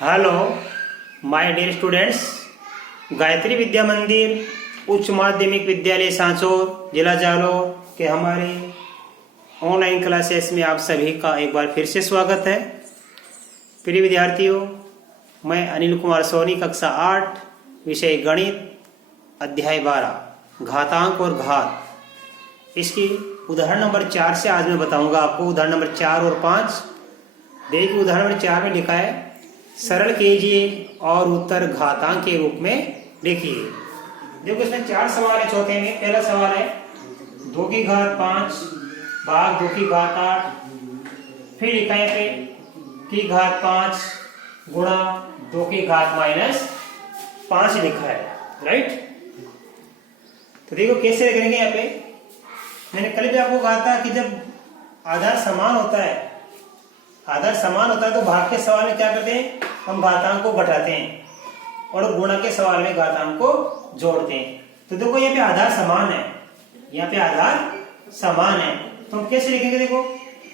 Hello my dear students, Gayatri Vidya Mandir उच्च माध्यमिक विद्यालय सांचौर जिला जालौर के हमारे ऑनलाइन क्लासेस में आप सभी का एक बार फिर से स्वागत है। प्रिय विद्यार्थियों, मैं अनिल कुमार सोनी, कक्षा 8, विषय गणित, अध्याय 12 घातांक और घात। इसकी उदाहरण नंबर 4 से आज मैं बताऊंगा आपको। उदाहरण नंबर 4 और 5 देखिए। उदाहरण नंबर 4 में लिखा है सरल कीजिए और उत्तर घातांक के रूप में लिखिए। देखो इसमें 4 सवाल है। चौथे में पहला सवाल है 2 की घात 5 भाग 2 की घात 8। फिर लिखा है पे की घात 5 गुणा 2 की घात -5 लिखा है, राइट। तो देखो कैसे करेंगे। यहाँ पे मैंने कल भी आपको कहा था कि जब आधार समान होता है, तो भाग के सवाल में क्या करते हैं, हम घातांक को घटाते हैं और गुणा के सवाल में घातांक को जोड़ते हैं। तो देखो यहाँ पे आधार समान है, तो हम कैसे लिखेंगे। देखो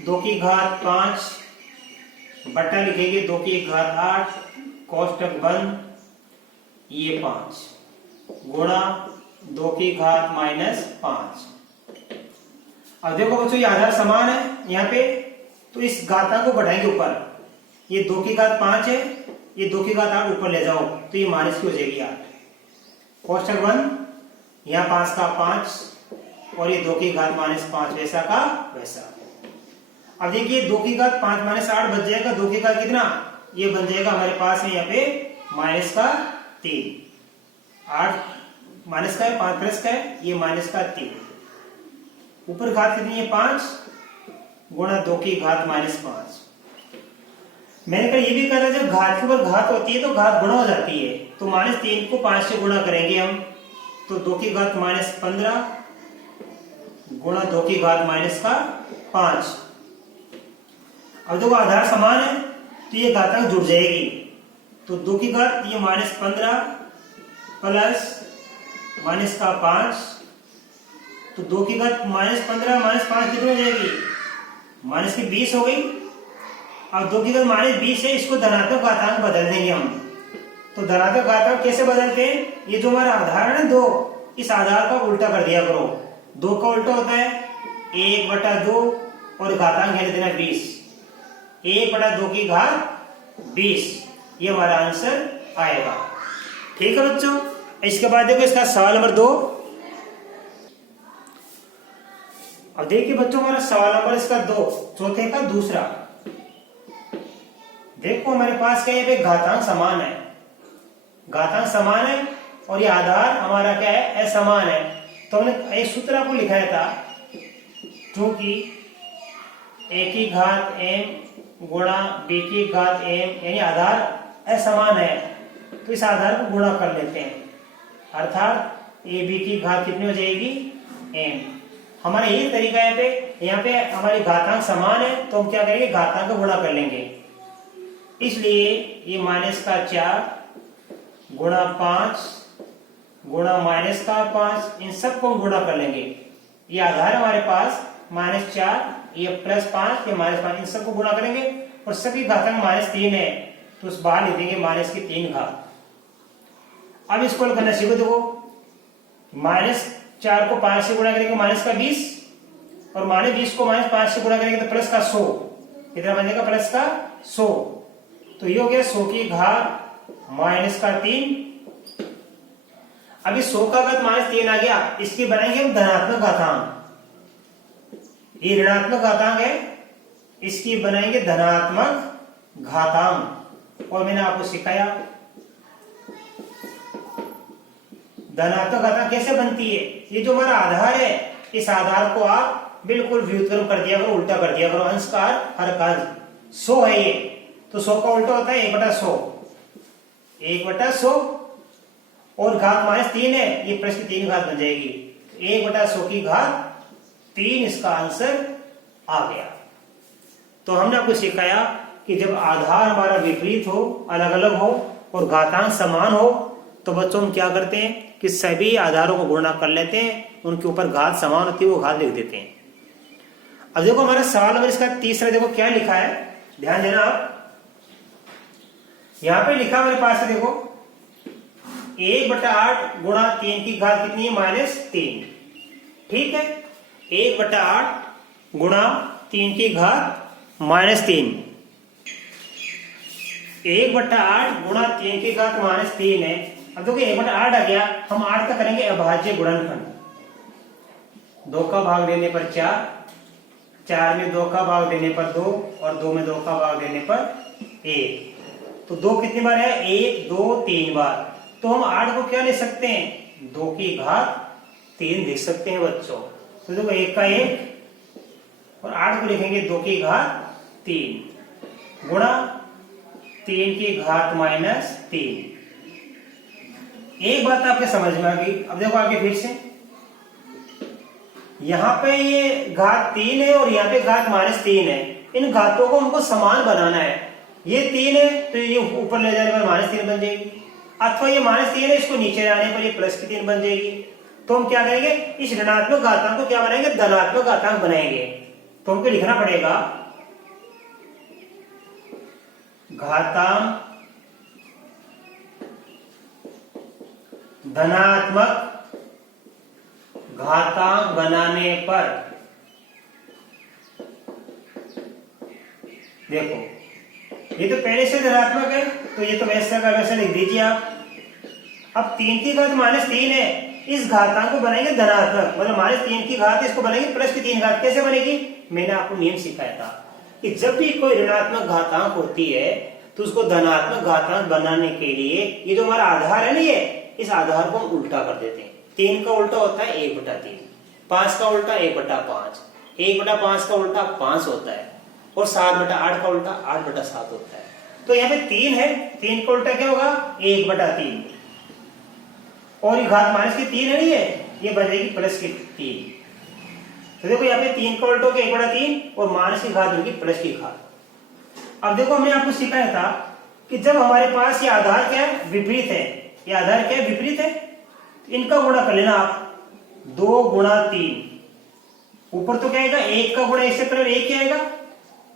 2 की घात 5 बटा लिखेंगे 2 की घात 8 कोष्टक बंद ये 5 गुणा 2 की घात -5। अब देखो बच्चों ये आधार समान है यहाँ पे, तो इस घातांक को बढ़ाएंगे ऊपर। ये 2 की घात 5 है, ये 2 की घात 8 ऊपर ले जाओ तो ये माइनस की हो जाएगी 8 कोष्टक बंद। यहाँ 5 का 5 और ये 2 की घात -5 वैसा का वैसा। अब देखिए 2 की घात 5 -8 बच जाएगा। 2 की घात कितना, ये बन जाएगा हमारे पास है यहाँ पे -3। 8 माइनस का है, 5 प्लस का है, ये -3। ऊपर घात कितनी है 5 गुणा 2 की घात -5। मैंने कहा ये भी कहा था जब घात के ऊपर घात होती है तो घात गुणा हो जाती है। तो -3 को 5 से गुणा करेंगे हम, तो 2 की घात -15 गुणा 2 की घात -5। अब देखो आधार समान है तो ये घातांक जुड़ जाएगी। तो 2 की घात ये -15 प्लस -5, तो 2 की घात -15 -5 कितनी हो जाएगी, -20 हो गई। अब 2 की घात -20 है, इसको धनात्मक घातांक बदल देंगे हम। तो धनात्मक घातांक कैसे बदलते हैं, ये जो हमारा आधार है ना 2, इस आधार का उल्टा कर दिया करो। 2 का उल्टा होता है 1/2 और घातांक है देना 20। 1/2 की घात 20, ये हमारा आंसर आएगा। ठीक है बच्चों। इसके बाद देखो इसका सवाल नंबर 2। अब देखिए बच्चों हमारा सवाल नंबर इसका 2, चौथे का दूसरा। देखो हमारे पास क्या है, घातांक समान है और ये आधार हमारा क्या है, असमान है। तो हमने एक सूत्र आपको लिखाया था, क्योंकि a की घात m गुणा b की घात m, यानी आधार असमान है तो इस आधार को गुणा कर लेते हैं, अर्थात a b की घात कितनी हो जाएगी m। हमारा यही तरीका है। यहाँ पे हमारी घातांक समान है तो हम क्या करेंगे, घातांक को गुणा कर लेंगे। इसलिए ये -4 गुणा 5 गुणा -5, इन सबको हम गुणा कर लेंगे। ये आधार हमारे पास -4, ये +5, ये -5, इन सबको गुणा करेंगे और सभी घातांक -3 है तो उस बाहर लिख देंगे -3 घात। अब इसको करना सीखो। देखो -4 को 5 से गुणा करेंगे -20 और -20 को -5 से गुणा करेंगे तो +100। कितना बनेगा, +100। तो ये हो गया 100 की घात -3। अभी 100 का घात -3 आ गया, इसकी बनाएंगे हम धनात्मक घातांक। ये ऋणात्मक घातांक है, इसकी बनाएंगे धनात्मक घातांक। और मैंने आपको सिखाया धनात्मक घातांक कैसे बनती है। ये जो हमारा आधार है, इस आधार को आप बिल्कुल व्युत्क्रम कर दिया करो, उल्टा कर दिया करो। अंश का हर का 100 है ये, तो 100 का उल्टा होता है 1/100। 1/100 और घात -3 है, ये प्रश्न 3 घात बन जाएगी। 1/100 की घात 3 इसका आंसर आ गया। तो हमने आपको सिखाया कि जब आधार हमारा विपरीत हो, अलग अलग हो और घातांक समान हो, तो बच्चों हम क्या करते हैं कि सभी आधारों को गुणा कर लेते हैं, उनके ऊपर घात समान होती है वो घात लिख देते हैं। अब देखो हमारा सवाल नंबर इसका तीसरा, देखो क्या लिखा है, ध्यान देना आप। यहाँ पे लिखा मेरे पास है, देखो 1/8 गुणा 3 की घात कितनी है, -3। ठीक है, 1/8 गुणा 3 की घात -3, 1/8 गुणा 3 की घात -3 है। अब देखो 1/8 आ गया, हम 8 का करेंगे अभाज्य गुणनफल। 2 का भाग देने पर 4, 4 में 2 का भाग देने पर 2 और 2 में 2 का भाग देने पर 1। तो 2 कितनी बार है, 1 2 3 बार। तो हम 8 को क्या ले सकते हैं, 2 की घात 3 लिख सकते हैं बच्चों। तो देखो 1 का 1 और 8 को लिखेंगे 2 की घात 3 गुणा 3 की घात -3। एक बात आपके समझ में आ गई। अब देखो आगे फिर से, यहाँ पे ये घात 3 है और यहाँ पे घात -3 है। इन घातों को हमको समान बनाना है। ये 3 है तो ये ऊपर ले जाने पर -3 बन जाएगी, अथवा ये -3 है, इसको नीचे लाने पर ये +3 बन जाएगी। तो हम क्या करेंगे, इस ऋणात्मक घातांक को क्या बनाएंगे, धनात्मक घातांक बनाएंगे। तो हमको लिखना पड़ेगा घातांक धनात्मक घातांक बनाने पर, देखो ये तो पहले से धनात्मक है तो ये तो वैसा का वैसा लिख दीजिए आप। अब 3 की घात -3 है, इस घातांक को बनाएंगे धनात्मक, मतलब -3 की घात इसको बनाएंगे +3 घात। कैसे बनेगी, मैंने आपको नियम सिखाया था कि जब भी कोई ऋणात्मक घातांक होती है तो उसको धनात्मक घातांक बनाने के लिए ये जो हमारा आधार है ना, ये इस आधार को हम उल्टा कर देते हैं। 3 का उल्टा होता है 1/3, 5 का उल्टा 1/5, 1/5 का उल्टा 5 होता है, और 7/8 का उल्टा 8/7 होता है। तो यहाँ पे 3 है, 3 का उल्टा क्या होगा, 1/3, और ये घात -3 है, ये बनेगी +3। तो देखो यहाँ पे 3 का उल्टा 1/3 और माइनस की घात होगी प्लस की घात। अब देखो हमने आपको सिखाया था कि जब हमारे पास ये आधार क्या है, विपरीत है, ये आधार क्या है, विपरीत है, इनका गुणा कर लेना आप। 2 गुणा 3, ऊपर तो क्या आएगा, 1 का गुणा 1 से करो 1 क्या आएगा,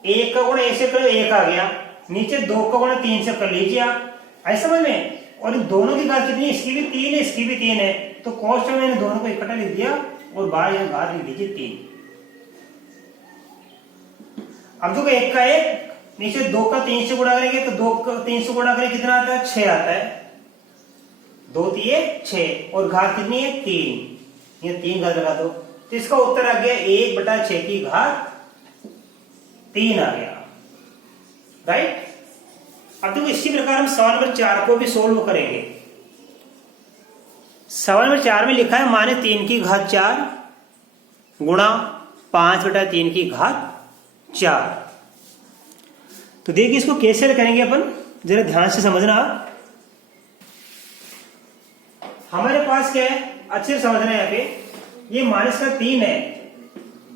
1 का गुणा 1 से करो 1 आ गया, नीचे 2 का गुणा 3 से कर लीजिए आप, ऐसा समझ में। और इन दोनों की घात कितनी है, इसकी भी 3 है, इसकी भी 3 है, तो कॉस्ट में मैंने दोनों को इकट्ठा लिख दिया और बाहर यहां घात लिख दीजिए 3। अब जो 1 का 1, नीचे 2 का 3 से गुणा करेंगे तो 2 का 3 से गुणा करेंगे कितना आता है, 6 आता है, 2 3 6, और घात कितनी है 3, ये 3 घात लगा दो, तो इसका उत्तर आ गया 1/6 की घात 3 आ गया, राइट। अब देखो इसी प्रकार हम सवाल नंबर 4 को भी सोल्व करेंगे। सवाल नंबर 4 में लिखा है -3 की घात 4 गुणा 5/3 की घात 4। तो देखिए इसको कैसे करेंगे अपन, जरा ध्यान से समझना। हमारे पास क्या है, अच्छे से समझना है। यहाँ पे ये -3 है,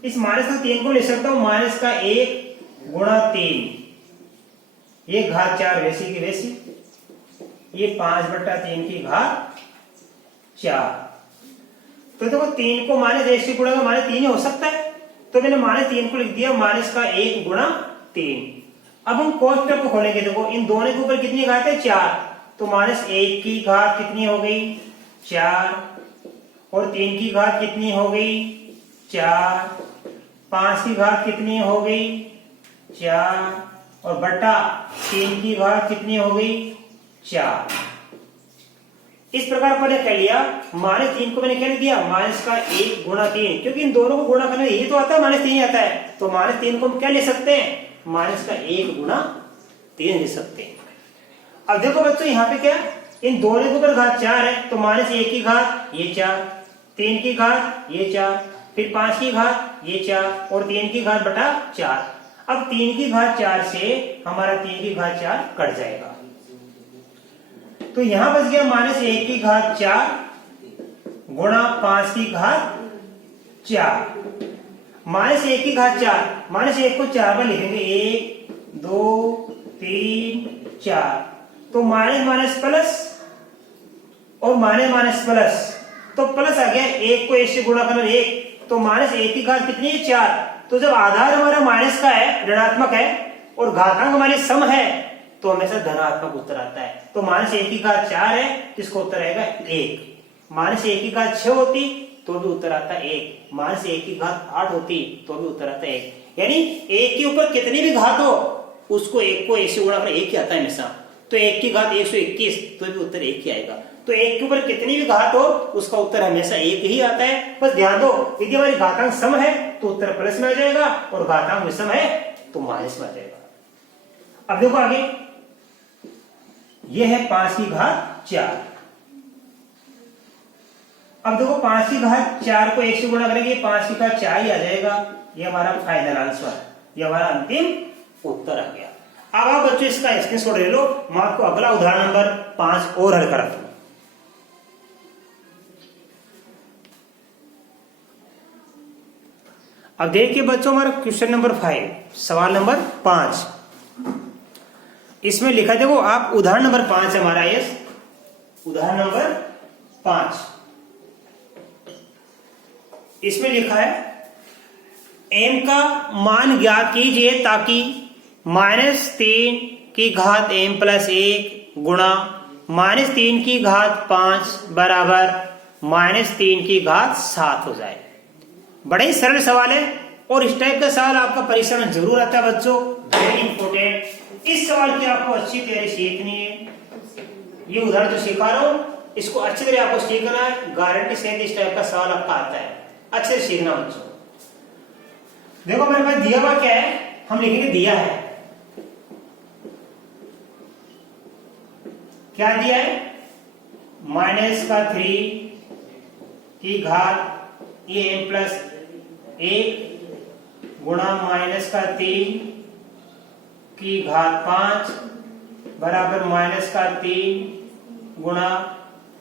इस -3 को ले सकता हूं -1 गुणा 3, ये घात 4 वैसी की वैसी, ये 5/3 की घात 4। तो देखो 3 को -1 से गुणा -3 ही हो सकता है, तो मैंने -3 को लिख दिया -1 गुणा 3। अब हम कोष्टक को खोलेंगे, देखो इन दोनों के ऊपर कितनी घात है, 4, तो -1 की घात कितनी हो गई, 4, और 3 की घात कितनी हो गई, 4, 5 की घात कितनी हो गई, 4, और बटा 3 की घात कितनी हो गई, 4। इस प्रकार मैंने क्या लिया, -3 को मैंने क्या लिख दिया, -1 गुणा 3, क्योंकि इन दोनों को गुणा करना यही तो आता है, -3 ही आता है, तो -3 को हम क्या ले सकते हैं, -1 गुणा 3 ले सकते हैं। अब देखो बच्चों यहाँ पे क्या, इन दोनों के ऊपर घात 4 है, तो -1 की घात ये 4, 3 की घात ये 4, फिर 5 की घात ये 4, और 3 की घात बटा 4। अब 3 की घात 4 से हमारा 3 की घात 4 कट जाएगा, तो यहां बच गया -1 की घात 4 गुणा 5 की घात 4। -1 की घात 4, -1 को 4 बार लिखेंगे, 1 2 3 4, तो माइनस प्लस और माइनस प्लस, तो प्लस आ गया, 1 को 1 से गुणा करना 1, तो -1 की घात कितनी है, 4। तो जब आधार हमारा माइनस का है, ऋणात्मक है, और घातांक हमारे सम है, तो हमेशा धनात्मक उत्तर आता है। तो -1/4 है, इसका उत्तर आएगा 1। -1/6 होती तो भी उत्तर आता 1। -1/8 होती तो भी उत्तर आता 1। यानी 1 के ऊपर कितनी भी घात हो उसको 1 को 1 से गुणा कर 1 ही आता है हमेशा। तो 1 की घात 121 तो भी उत्तर 1 ही आएगा। तो 1 के ऊपर कितनी भी घात हो उसका उत्तर हमेशा 1 ही आता है। बस ध्यान दो, यदि हमारी घातांक सम है तो उत्तर प्लस में आ जाएगा और घातांक विषम है तो माइनस में आ जाएगा। अब देखो आगे, यह है 5/4। अब देखो 5/4 को 1 से गुणा करेंगे 5/4 ही आ जाएगा। ये हमारा फाइनल आंसर, ये हमारा अंतिम उत्तर आ गया। अब आप बच्चों इसका स्क्रीनशॉट ले लो, मैं आपको अगला उदाहरण नंबर 5 और हल कराता हूं। अब देखिए बच्चों, हमारा क्वेश्चन नंबर 5, सवाल नंबर 5, इसमें लिखा देखो आप, उदाहरण नंबर 5 है हमारा, ये उदाहरण नंबर 5। इसमें लिखा है m का मान ज्ञात कीजिए ताकि -3m + 1 गुणा -3 बराबर -3 7 हो जाए। बड़ा ही सरल सवाल है और इस टाइप का सवाल आपका परीक्षा में जरूर आता है बच्चों, वेरी इंपॉर्टेंट। इस सवाल की आपको अच्छी तैयारी सीखनी है। ये उदाहरण जो सिखा रहा हूं इसको अच्छी तरह आपको सीखना है, गारंटी से इस टाइप का सवाल आपका आता है, अच्छे से सीखना बच्चों। देखो मेरे पास दिया हुआ क्या है, हम लिखेंगे दिया है, क्या दिया है, -3 की घात m + 1 गुणा -3 की घात 5 बराबर -3 गुणा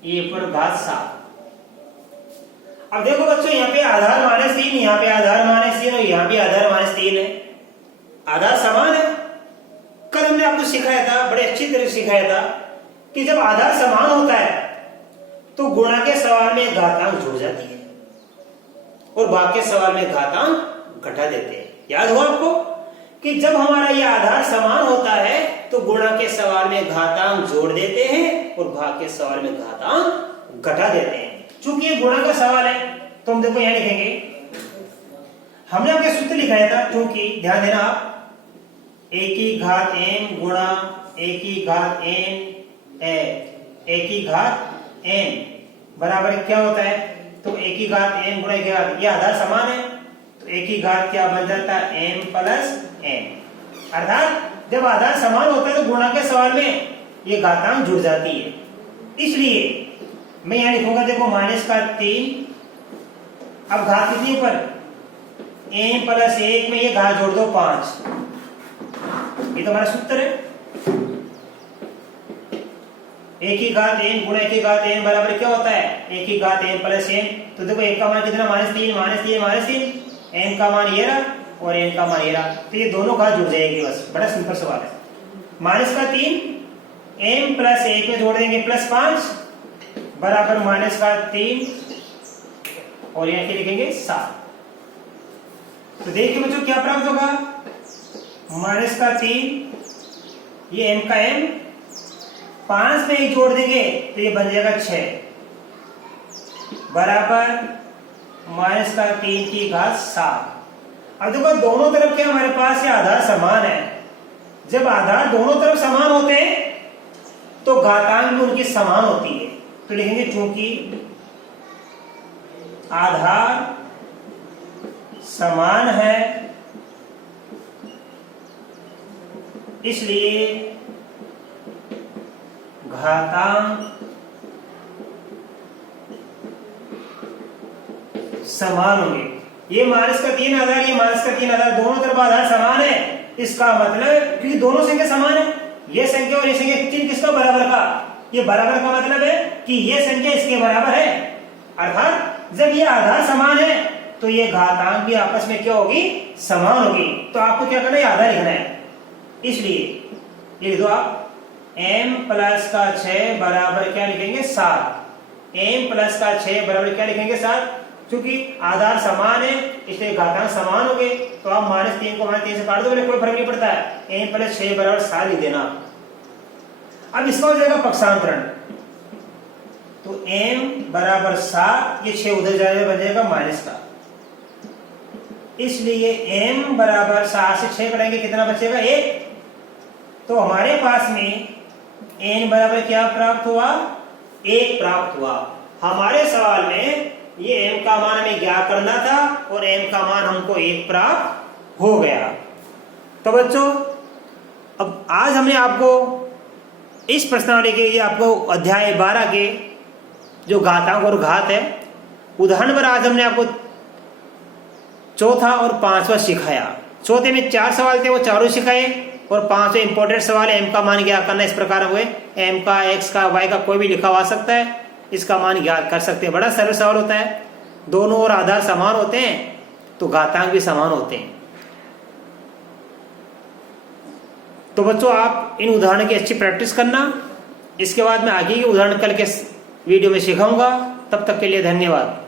e पर घात 7। अब देखो बच्चों, यहाँ पे आधार -3, यहाँ पे आधार -3 और यहाँ पे आधार -3 है। आधार समान है। कल हमने आपको सिखाया था, बड़े अच्छी तरह से सिखाया था कि जब आधार समान होता है तो गुणा के सवाल में घातांक जुड़ जाती है और भाग के सवाल में घातांक घटा देते हैं। याद हुआ आपको कि जब हमारा यह आधार समान होता है तो गुणा के सवाल में घातांक जोड़ देते हैं और भाग के सवाल में घातांक घटा देते हैं। चूंकि ये गुणा का सवाल है तो हम देखो यहां लिखेंगे, हमने आपके सूत्र लिखाया था, क्योंकि ध्यान देना आप, 1/m गुणा 1/n बराबर क्या होता है, तो 1/m गुणा 1/n, ये आधार समान है तो 1 क्या बन जाता है, m + n। अर्थात जब आधार समान होता है तो गुणा के सवाल में ये घातांक जुड़ जाती है। इसलिए मैं यहां लिखूंगा, देखो -3, अब घात कितनी ऊपर, m + 1 में ये घात जोड़ दो 5, ये तो हमारा सूत्र है। 1/m गुणा 1/n बराबर क्या होता है, 1/m + n। तो देखो 1 का मान कितना, -3, n का मान ये रहा और n का मान ये रहा, तो ये दोनों घात जुड़ जाएंगे। बस बड़ा सिंपल सवाल है। -3 m + 1 में जोड़ देंगे +5 बराबर -3 और यहाँ के लिखेंगे 7। तो देखिए बच्चों क्या प्राप्त होगा, -3 ये m का m, 5 में 1 जोड़ देंगे तो ये बन जाएगा 6 बराबर -3 की घात 7। अब देखो दोनों तरफ के हमारे पास ये आधार समान है। जब आधार दोनों तरफ समान होते हैं तो घातांक भी उनकी समान होती है। तो लिखेंगे चूंकि आधार समान है इसलिए घातांक समान होंगे। ये -3 आधार, ये -3 आधार, दोनों तरफ आधार समान है। इसका मतलब क्योंकि दोनों संख्या समान है, ये संख्या और ये संख्या चिन्ह किसका बराबर का, ये बराबर का मतलब है कि ये संख्या इसके बराबर है। अर्थात जब ये आधार समान है तो ये घातांक भी आपस में क्या होगी, समान होगी। तो आपको क्या करना है, आधार लिखना है। इसलिए ये लिख दो आप, m + 6 बराबर क्या लिखेंगे, 7। m + 6 बराबर क्या लिखेंगे, 7। क्योंकि आधार समान है इसलिए घातांक समान हो गए। तो आप -3 को -3 से काट दो, कोई फर्क नहीं पड़ता है। m + 6 बराबर 7 लिख देना। अब इसका हो जाएगा पक्षांतरण, तो m बराबर 7, ये 6 उधर जाएगा, बन जाएगा माइनस का, इसलिए m बराबर 7 से 6 करेंगे कितना बचेगा 1। तो हमारे पास में n बराबर क्या प्राप्त हुआ, 1 प्राप्त हुआ। हमारे सवाल में ये m का मान हमें ज्ञात करना था और m का मान हमको 1 प्राप्त हो गया। तो बच्चों अब आज हमने आपको इस प्रश्नावली के लिए आपको अध्याय 12 के जो घातांक और घात है उदाहरण पर आज हमने आपको चौथा और पांचवा सिखाया। चौथे में 4 सवाल थे, वो चारों सिखाए, और पांचवें इंपॉर्टेंट सवाल एम का मान ज्ञात करना, इस प्रकार हुए एम का, एक्स का, वाई का कोई भी लिखा हुआ सकता है, इसका मान ज्ञात कर सकते हैं। बड़ा सरल सवाल होता है, दोनों और आधार समान होते हैं तो घातांक भी समान होते हैं। तो बच्चों आप इन उदाहरण की अच्छी प्रैक्टिस करना, इसके बाद मैं आगे के उदाहरण कल के वीडियो में सिखाऊंगा। तब तक के लिए धन्यवाद।